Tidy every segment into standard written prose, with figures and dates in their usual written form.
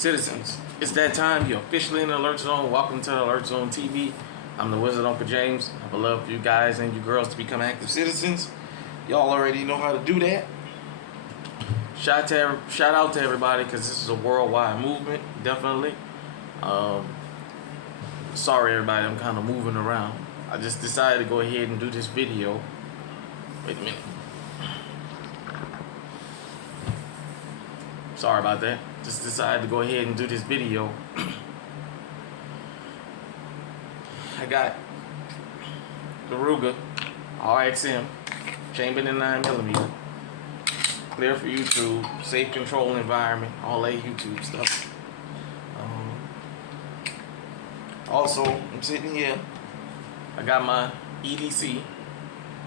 Citizens, it's that time. You're officially in the Alert Zone. Welcome to the Alert Zone TV. I'm the Wizard Uncle James. I would love for you guys and you girls to become active citizens. Y'all already know how to do that. Shout out to everybody, because this is a worldwide movement, definitely. Sorry everybody, I'm kind of moving around. I just decided to go ahead and do this video. Wait a minute. Sorry about that. Just decided to go ahead and do this video. I got the Rhode RXM, chambered in 9mm, clear for YouTube, safe control environment, all that YouTube stuff. Also, I'm sitting here. I got my EDC,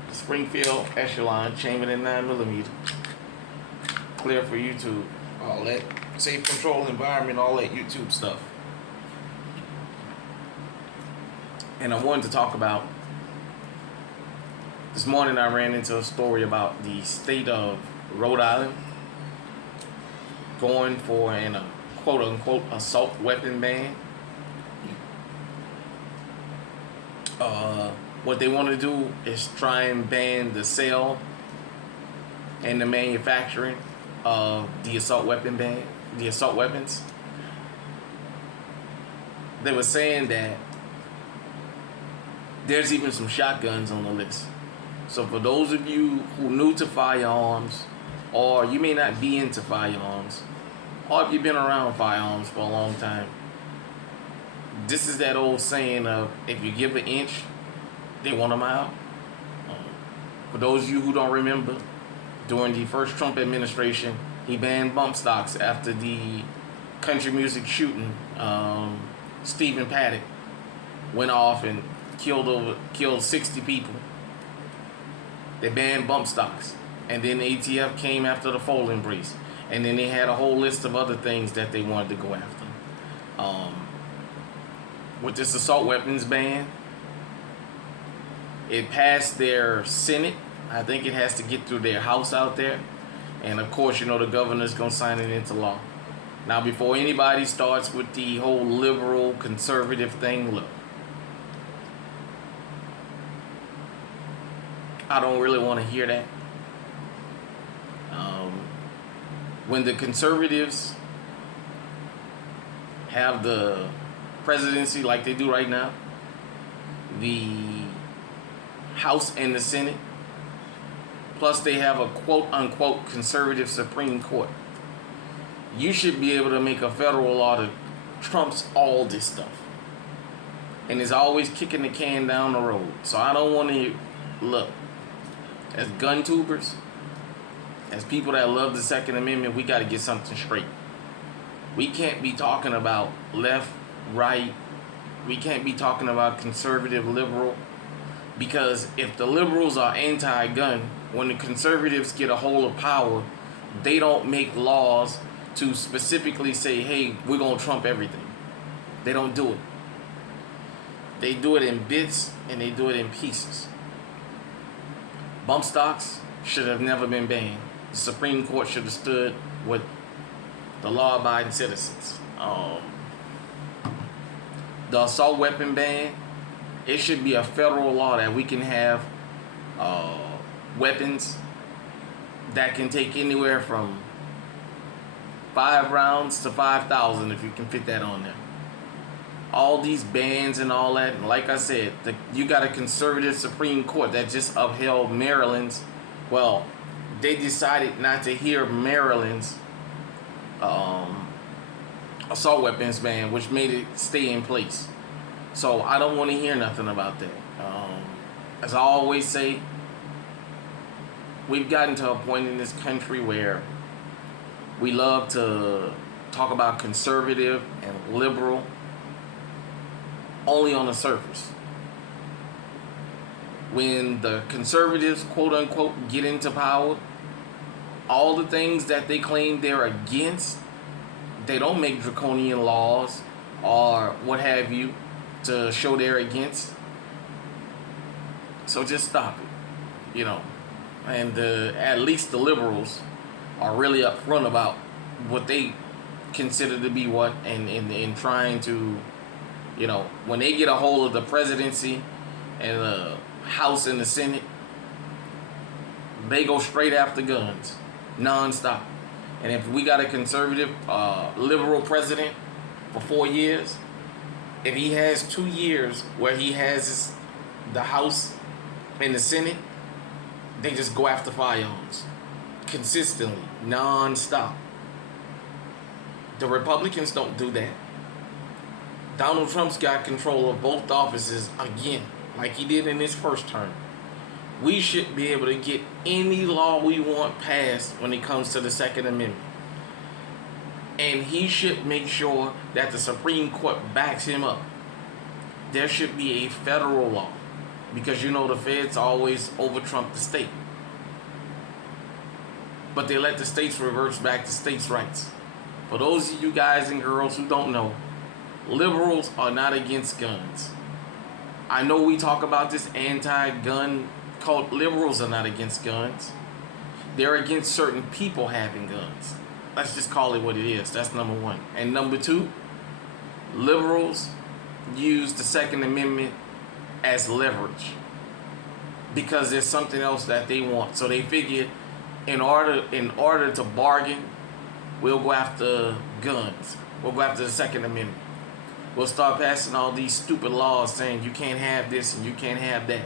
the Springfield Echelon, chambered in 9mm, clear for YouTube, all that safe control environment, all that YouTube stuff. And I wanted to talk about, this morning I ran into a story about the state of Rhode Island going for an quote-unquote assault weapon ban. What they want to do is try and ban the sale and the manufacturing of the assault weapons. They were saying that there's even some shotguns on the list. So for those of you who are new to firearms, or you may not be into firearms, or if you've been around firearms for a long time, this is that old saying of, if you give an inch, they want a mile. For those of you who don't remember, during the first Trump administration, he banned bump stocks after the country music shooting. Stephen Paddock went off and killed 60 people. They banned bump stocks, and then the ATF came after the folding brace, and then they had a whole list of other things that they wanted to go after. With this assault weapons ban, it passed their Senate. I think it has to get through their House out there, and of course, you know, the governor's gonna sign it into law. Now, before anybody starts with the whole liberal conservative thing, look, I don't really want to hear that. When the conservatives have the presidency like they do right now, the House and the Senate, plus they have a quote-unquote conservative Supreme Court, you should be able to make a federal law that trumps all this stuff. And is always kicking the can down the road. So I don't want to, look, as gun tubers, as people that love the Second Amendment, we got to get something straight. We can't be talking about left, right. We can't be talking about conservative, liberal. Because if the liberals are anti-gun, when the conservatives get a hold of power, they don't make laws to specifically say, hey, we're going to trump everything. They don't do it. They do it in bits and they do it in pieces. Bump stocks should have never been banned. The Supreme Court should have stood with the law-abiding citizens. The assault weapon ban, it should be a federal law that we can have weapons that can take anywhere from 5 rounds to 5,000 if you can fit that on there. All these bans and all that, and like I said, you got a conservative Supreme Court that just upheld Maryland's, well, they decided not to hear Maryland's assault weapons ban, which made it stay in place. So I don't want to hear nothing about that. As I always say, we've gotten to a point in this country where we love to talk about conservative and liberal only on the surface. When the conservatives, quote unquote, get into power, all the things that they claim they're against, they don't make draconian laws or what have you to show they're against. So just stop it, you know. And at least the liberals are really upfront about what they considered to be what, and in trying to, when they get a hold of the presidency and the House and the Senate, they go straight after guns, nonstop. And if we got a conservative, liberal president for 4 years, if he has 2 years where he has the House and the Senate, they just go after firearms consistently, non-stop. The Republicans don't do that. Donald Trump's got control of both offices again, like he did in his first term. We should be able to get any law we want passed when it comes to the Second Amendment. And he should make sure that the Supreme Court backs him up. There should be a federal law, because the feds always over-trump the state. But they let the states revert back to states' rights. For those of you guys and girls who don't know, liberals are not against guns. I know we talk about this anti-gun cult. Liberals are not against guns. They're against certain people having guns. Let's just call it what it is. That's number one. And number two, liberals use the Second Amendment as leverage, because there's something else that they want. So they figure in order to bargain, we'll go after guns. We'll go after the Second Amendment. We'll start passing all these stupid laws saying you can't have this and you can't have that.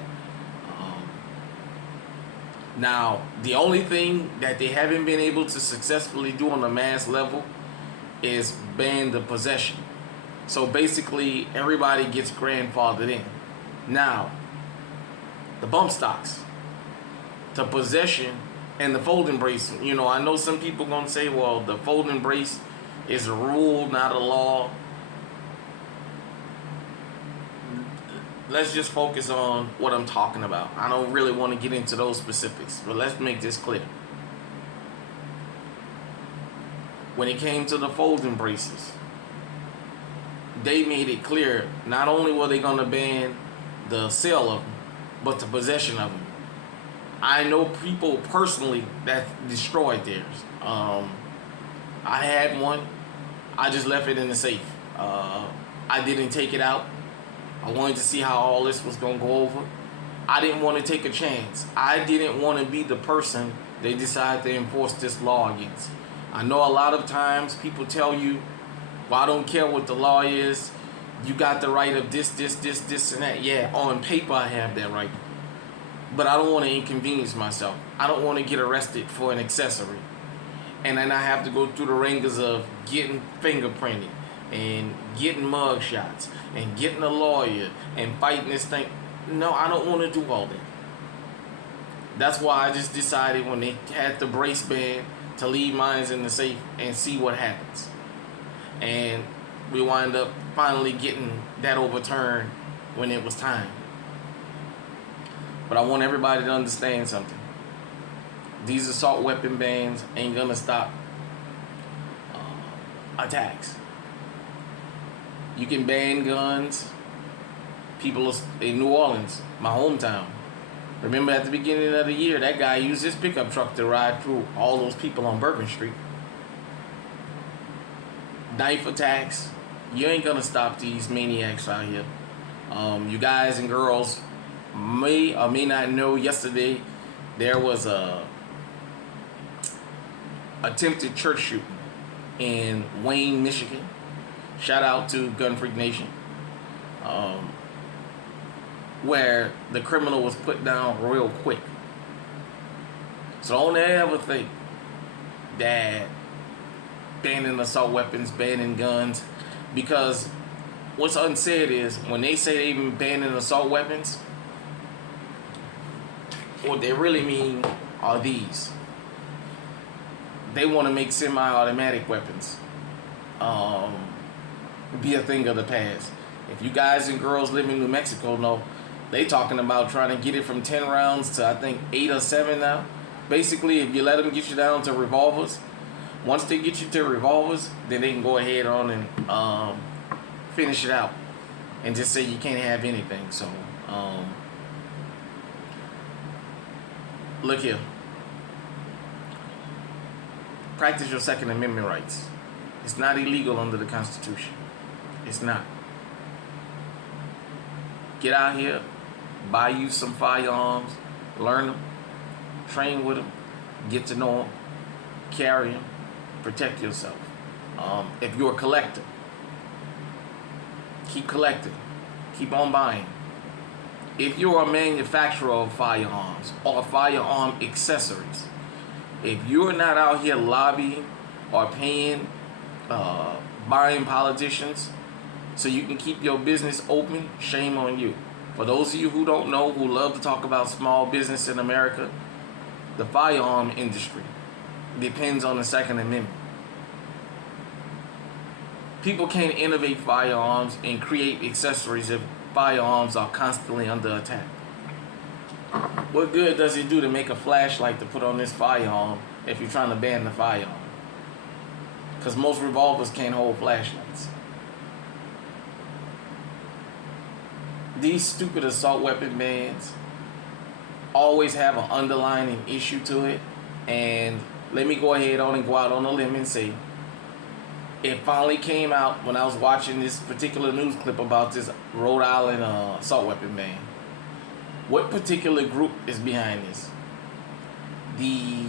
Now, the only thing that they haven't been able to successfully do on a mass level is ban the possession. So basically, everybody gets grandfathered in. Now, the bump stocks, the possession, and the folding brace. I know some people going to say, well, the folding brace is a rule, not a law. Let's just focus on what I'm talking about. I don't really want to get into those specifics, but let's make this clear. When it came to the folding braces, they made it clear not only were they going to ban the sale of them, but the possession of them. I know people personally that destroyed theirs. I had one. I just left it in the safe. I didn't take it out. I wanted to see how all this was going to go over. I didn't want to take a chance. I didn't want to be the person they decided to enforce this law against. I know a lot of times people tell you, well, I don't care what the law is. You got the right of this, and that. Yeah, on paper I have that right. But I don't want to inconvenience myself. I don't want to get arrested for an accessory. And then I have to go through the ringers of getting fingerprinted and getting mug shots and getting a lawyer and fighting this thing. No, I don't want to do all that. That's why I just decided when they had the brace ban to leave mine in the safe and see what happens. And we wind up finally getting that overturned when it was time. But I want everybody to understand something. These assault weapon bans ain't gonna stop attacks. You can ban guns. People in New Orleans, my hometown. Remember at the beginning of the year, that guy used his pickup truck to ride through all those people on Bourbon Street. Knife attacks. You ain't gonna stop these maniacs out here. You guys and girls may or may not know, yesterday there was a attempted church shooting in Wayne, Michigan. Shout out to Gun Freak Nation. Where the criminal was put down real quick. So don't ever think that banning assault weapons, banning guns, because what's unsaid is when they say they even banning assault weapons, what they really mean are these. They want to make semi-automatic weapons be a thing of the past. If you guys and girls live in New Mexico know, they talking about trying to get it from 10 rounds to I think 8 or 7 now. Basically, if you let them get you down to revolvers, once they get you to revolvers, then they can go ahead on and finish it out and just say you can't have anything. So, look here. Practice your Second Amendment rights. It's not illegal under the Constitution. It's not. Get out here, buy you some firearms, learn them, train with them, get to know them, carry them, protect yourself. If you're a collector, keep collecting, keep on buying. If you're a manufacturer of firearms or firearm accessories, if you're not out here lobbying or paying, buying politicians so you can keep your business open, shame on you. For those of you who don't know, who love to talk about small business in America, the firearm industry depends on the Second Amendment. People can't innovate firearms and create accessories if firearms are constantly under attack. What good does it do to make a flashlight to put on this firearm if you're trying to ban the firearm? Because most revolvers can't hold flashlights. These stupid assault weapon bans always have an underlying issue to it. And let me go ahead on and go out on a limb and say, it finally came out when I was watching this particular news clip about this Rhode Island assault weapon ban. What particular group is behind this? The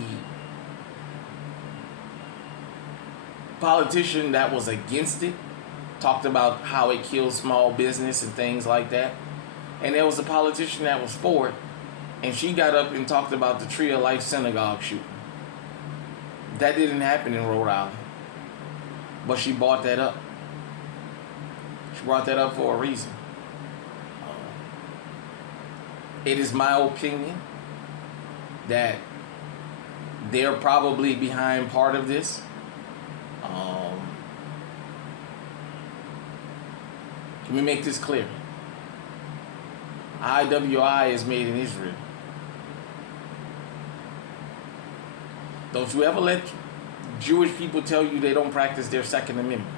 politician that was against it talked about how it kills small business and things like that. And there was a politician that was for it, and she got up and talked about the Tree of Life synagogue shooting. That didn't happen in Rhode Island. But she brought that up. She brought that up for a reason. It is my opinion that they're probably behind part of this. Let me make this clear. IWI is made in Israel. Don't you ever let Jewish people tell you they don't practice their Second Amendment.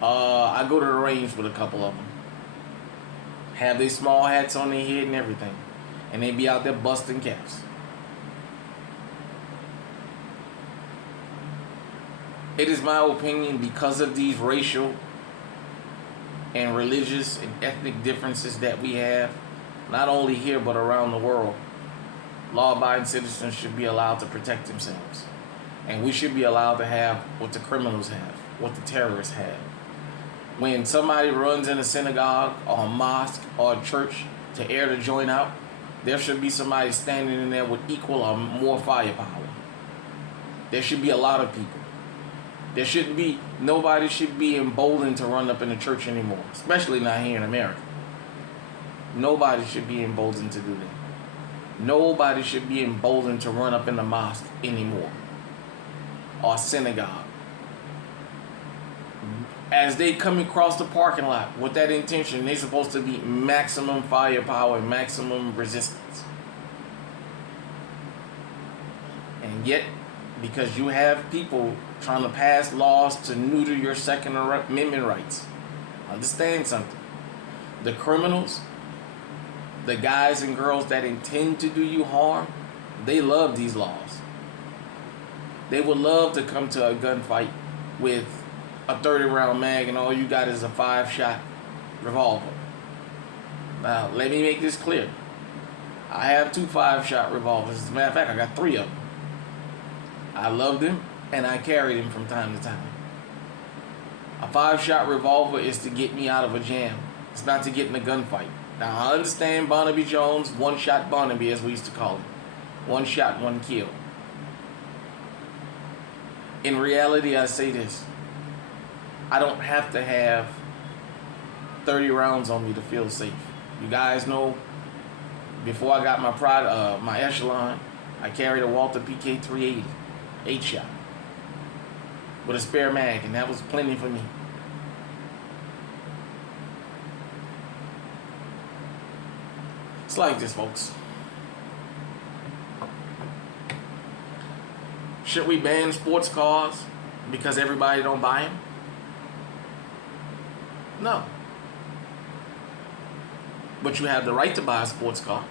I go to the range with a couple of them. Have their small hats on their head and everything. And they be out there busting caps. It is my opinion, because of these racial and religious and ethnic differences that we have, not only here but around the world, law-abiding citizens should be allowed to protect themselves. And we should be allowed to have what the criminals have, what the terrorists have. When somebody runs in a synagogue or a mosque or a church to air the joint out, there should be somebody standing in there with equal or more firepower. There should be a lot of people. There shouldn't be, nobody should be emboldened to run up in the church anymore, especially not here in America. Nobody should be emboldened to do that. Nobody should be emboldened to run up in the mosque anymore, or synagogue. As they come across the parking lot with that intention, they're supposed to be maximum firepower and maximum resistance. And yet, because you have people trying to pass laws to neuter your Second Amendment rights, understand something. The criminals, the guys and girls that intend to do you harm, they love these laws. They would love to come to a gunfight with a 30-round mag and all you got is a 5-shot revolver. Now, let me make this clear. I have 2 5-shot revolvers. As a matter of fact, I got 3 of them. I love them, and I carry them from time to time. A 5-shot revolver is to get me out of a jam. It's not to get in a gunfight. Now, I understand Barnaby Jones, one-shot Barnaby, as we used to call him. 1 shot, 1 kill. In reality, I say this. I don't have to have 30 rounds on me to feel safe. You guys know, before I got my Echelon, I carried a Walther PK 380, 8-shot, with a spare mag, and that was plenty for me. It's like this, folks. Should we ban sports cars because everybody don't buy them? No. But you have the right to buy a sports car.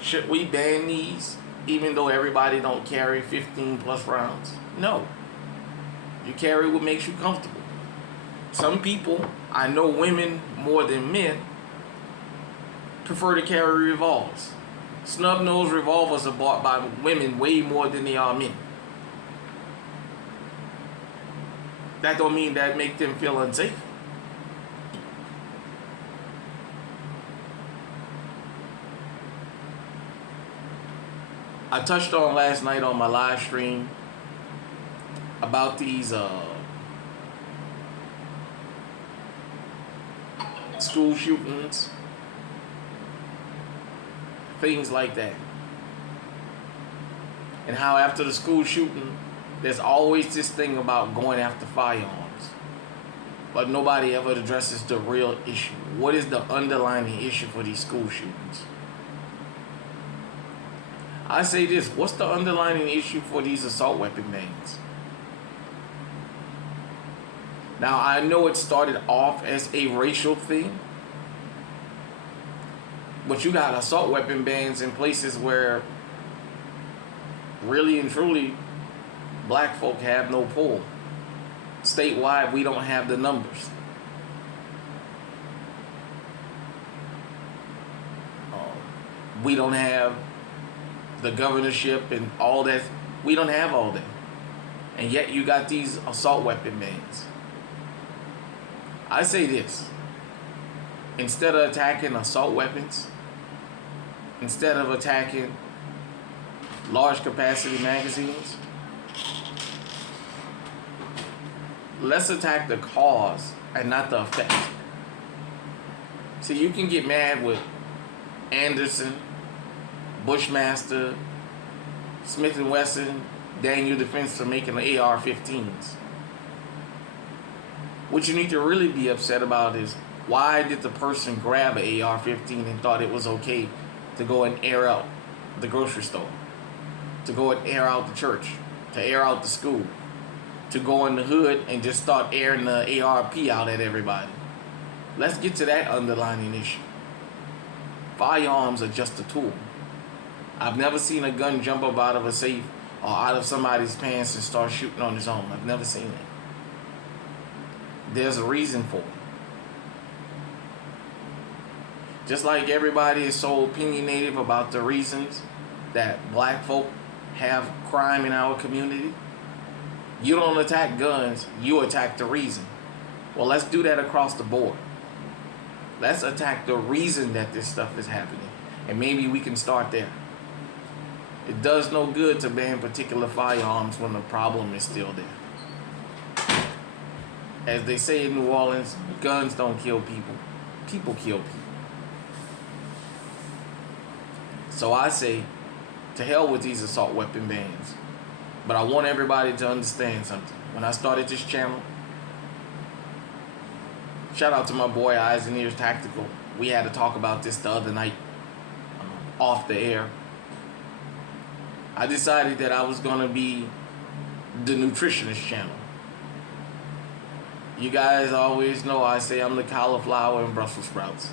Should we ban these even though everybody don't carry 15 plus rounds. No. You carry what makes you comfortable. Some people, I know women more than men, prefer to carry revolvers. Snub-nosed revolvers are bought by women way more than they are men. That don't mean that make them feel unsafe. I touched on last night on my live stream about these school shootings, things like that, and how after the school shooting there's always this thing about going after firearms, but nobody ever addresses the real issue. What is the underlying issue for these school shootings? I say this, what's the underlying issue for these assault weapon bans? Now, I know it started off as a racial thing, but you got assault weapon bans in places where really and truly black folk have no pull. Statewide, we don't have the numbers. We don't have the governorship and all that. We don't have all that. And yet you got these assault weapon bans. I say this. Instead of attacking assault weapons, instead of attacking large capacity magazines, let's attack the cause and not the effect. See, you can get mad with Anderson, Bushmaster, Smith & Wesson, Daniel Defense for making the AR-15s. What you need to really be upset about is, why did the person grab an AR-15 and thought it was okay to go and air out the grocery store, to go and air out the church, to air out the school, to go in the hood and just start airing the ARP out at everybody? Let's get to that underlying issue. Firearms are just a tool. I've never seen a gun jump up out of a safe or out of somebody's pants and start shooting on his own. I've never seen it. There's a reason for it. Just like everybody is so opinionated about the reasons that black folk have crime in our community, you don't attack guns, you attack the reason. Well, let's do that across the board. Let's attack the reason that this stuff is happening, and maybe we can start there. It does no good to ban particular firearms when the problem is still there. As they say in New Orleans, guns don't kill people, people kill people. So I say, to hell with these assault weapon bans. But I want everybody to understand something. When I started this channel, shout out to my boy Eyes and Ears Tactical. We had to talk about this the other night, off the air. I decided that I was going to be the nutritionist channel. You guys always know I say I'm the cauliflower and Brussels sprouts.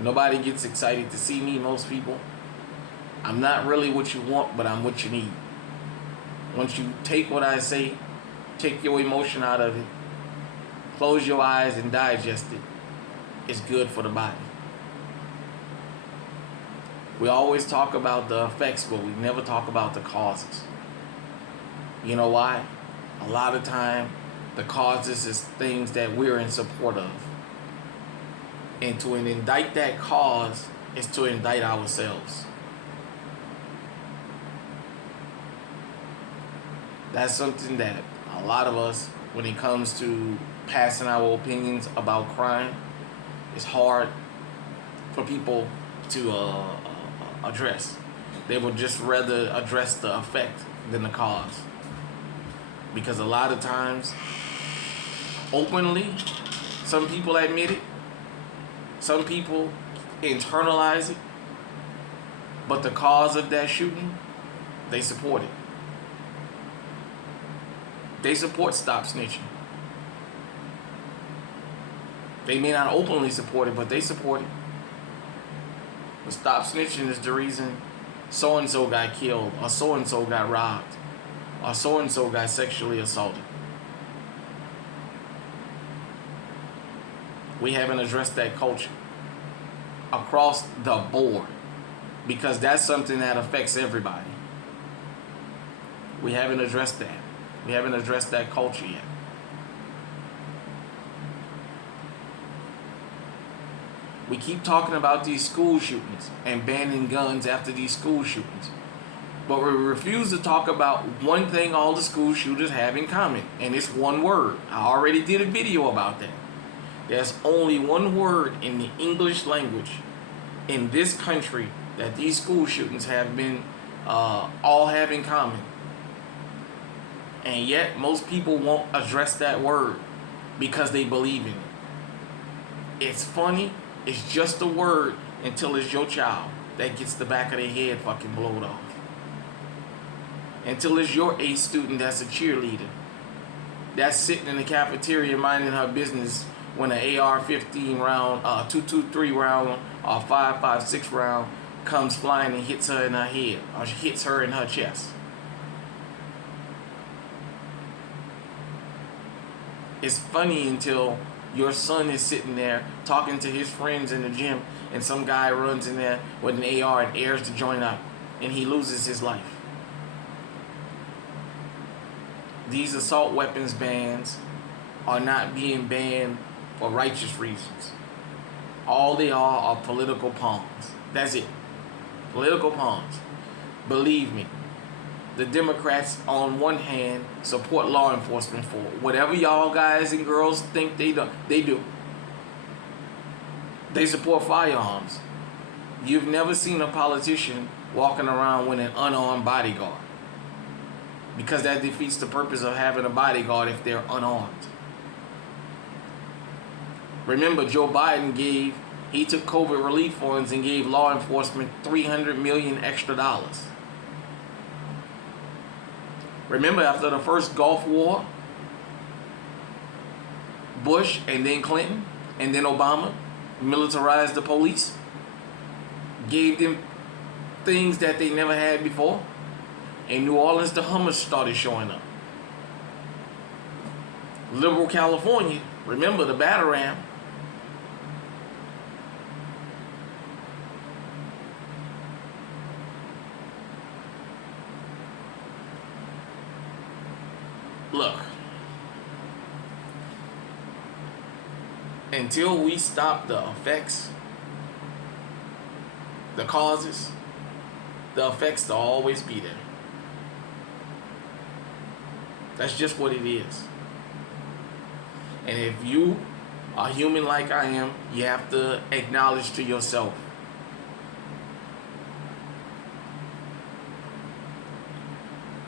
Nobody gets excited to see me, most people. I'm not really what you want, but I'm what you need. Once you take what I say, take your emotion out of it, close your eyes and digest it, it's good for the body. We always talk about the effects, but we never talk about the causes. You know why? A lot of time, the causes is things that we're in support of. And to indict that cause is to indict ourselves. That's something that a lot of us, when it comes to passing our opinions about crime, it's hard for people to address. They would just rather address the effect than the cause. Because a lot of times, openly, some people admit it, some people internalize it, but the cause of that shooting, they support it. They support stop snitching. They may not openly support it, but they support it. But stop snitching is the reason so and so got killed, or so and so got robbed, or so and so got sexually assaulted. We haven't addressed that culture across the board, because that's something that affects everybody. We haven't addressed that. We haven't addressed that culture yet. We keep talking about these school shootings and banning guns after these school shootings, but we refuse to talk about one thing all the school shooters have in common, and it's one word. I already did a video about that. There's only one word in the English language in this country that these school shootings have been all have in common. And yet most people won't address that word because they believe in it. It's funny. It's just a word until it's your child that gets the back of their head fucking blowed off. Until it's your A student that's a cheerleader, that's sitting in the cafeteria minding her business when an AR-15 round, 223 round, or 5.56 round comes flying and hits her in her head, or hits her in her chest. It's funny until your son is sitting there talking to his friends in the gym, and some guy runs in there with an AR and airs the joint out, and he loses his life. These assault weapons bans are not being banned for righteous reasons. All they are political pawns. That's it. Political pawns. Believe me, the Democrats on one hand support law enforcement for whatever y'all guys and girls think they do. They support firearms. You've never seen a politician walking around with an unarmed bodyguard, because that defeats the purpose of having a bodyguard if they're unarmed. Remember, Joe Biden he took COVID relief funds and gave law enforcement $300 million extra dollars. Remember, after the first Gulf War, Bush and then Clinton and then Obama militarized the police, gave them things that they never had before. In New Orleans, the Hummers started showing up. Liberal California, remember the Batarang. Look, until we stop the effects, the causes, the effects will always be there. That's just what it is. And if you are human like I am, you have to acknowledge to yourself,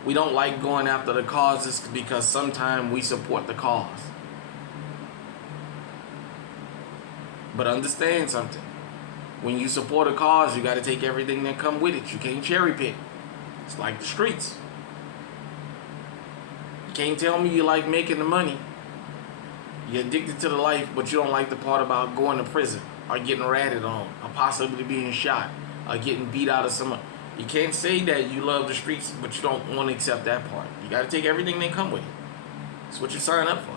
we don't like going after the causes because sometimes we support the cause. But understand something. When you support a cause, you got to take everything that come with it. You can't cherry pick. It's like the streets. You can't tell me you like making the money. You're addicted to the life, but you don't like the part about going to prison, or getting ratted on, or possibly being shot, or getting beat out of some. You can't say that you love the streets, but you don't want to accept that part. You got to take everything they come with. It's what you sign up for.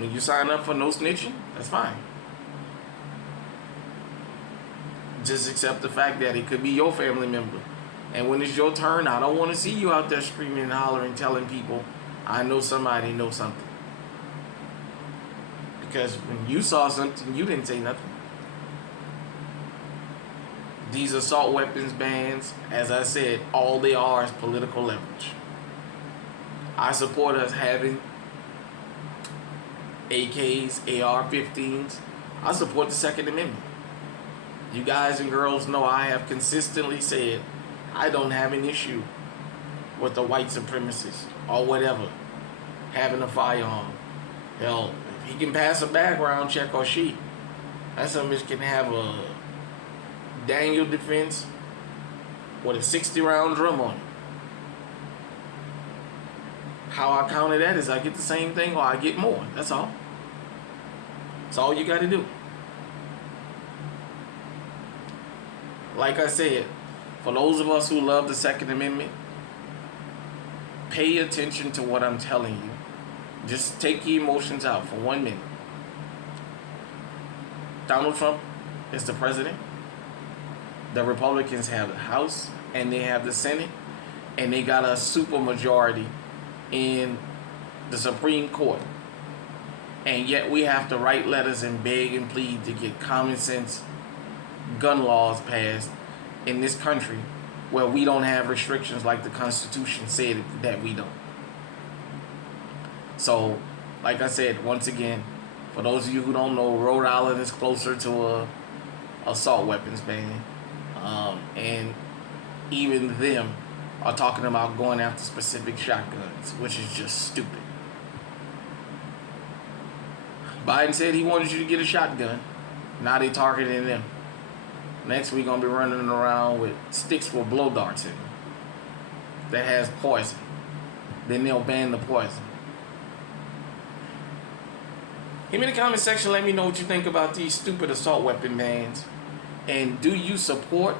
When you sign up for no snitching, that's fine. Just accept the fact that it could be your family member. And when it's your turn, I don't want to see you out there screaming and hollering, telling people, I know somebody knows something. Because when you saw something, you didn't say nothing. These assault weapons bans, as I said, all they are is political leverage. I support us having AKs, AR-15s. I support the Second Amendment. You guys and girls know I have consistently said I don't have an issue with the white supremacists or whatever having a firearm. Hell, if he can pass a background check, or she, that some bitch can have a Daniel defense with a 60-round drum on it. How I counter that is I get the same thing or I get more. That's all. That's all you got to do. like I said, for those of us who love the Second Amendment, pay attention to what I'm telling you. Just take your emotions out for 1 minute. Donald Trump is the president. The Republicans have the House and they have the Senate, and they got a super majority in the Supreme Court. And yet we have to write letters and beg and plead to get common sense gun laws passed in this country where we don't have restrictions like the Constitution said that we don't. So, like I said, once again, for those of you who don't know, Rhode Island is closer to a assault weapons ban. And even them are talking about going after specific shotguns, which is just stupid. Biden said he wanted you to get a shotgun. Now they targeting them. Next we're going to be running around with sticks with blow darts in them that has poison. Then they'll ban the poison. Hit me in the comment section. Let me know what you think about these stupid assault weapon bans. And do you support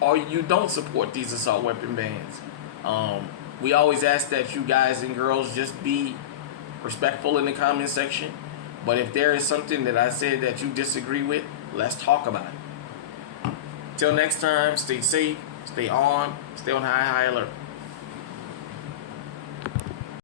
or you don't support these assault weapon bans? We always ask that you guys and girls just be respectful in the comment section. But if there is something that I said that you disagree with, let's talk about it. Till next time, stay safe, stay on high alert.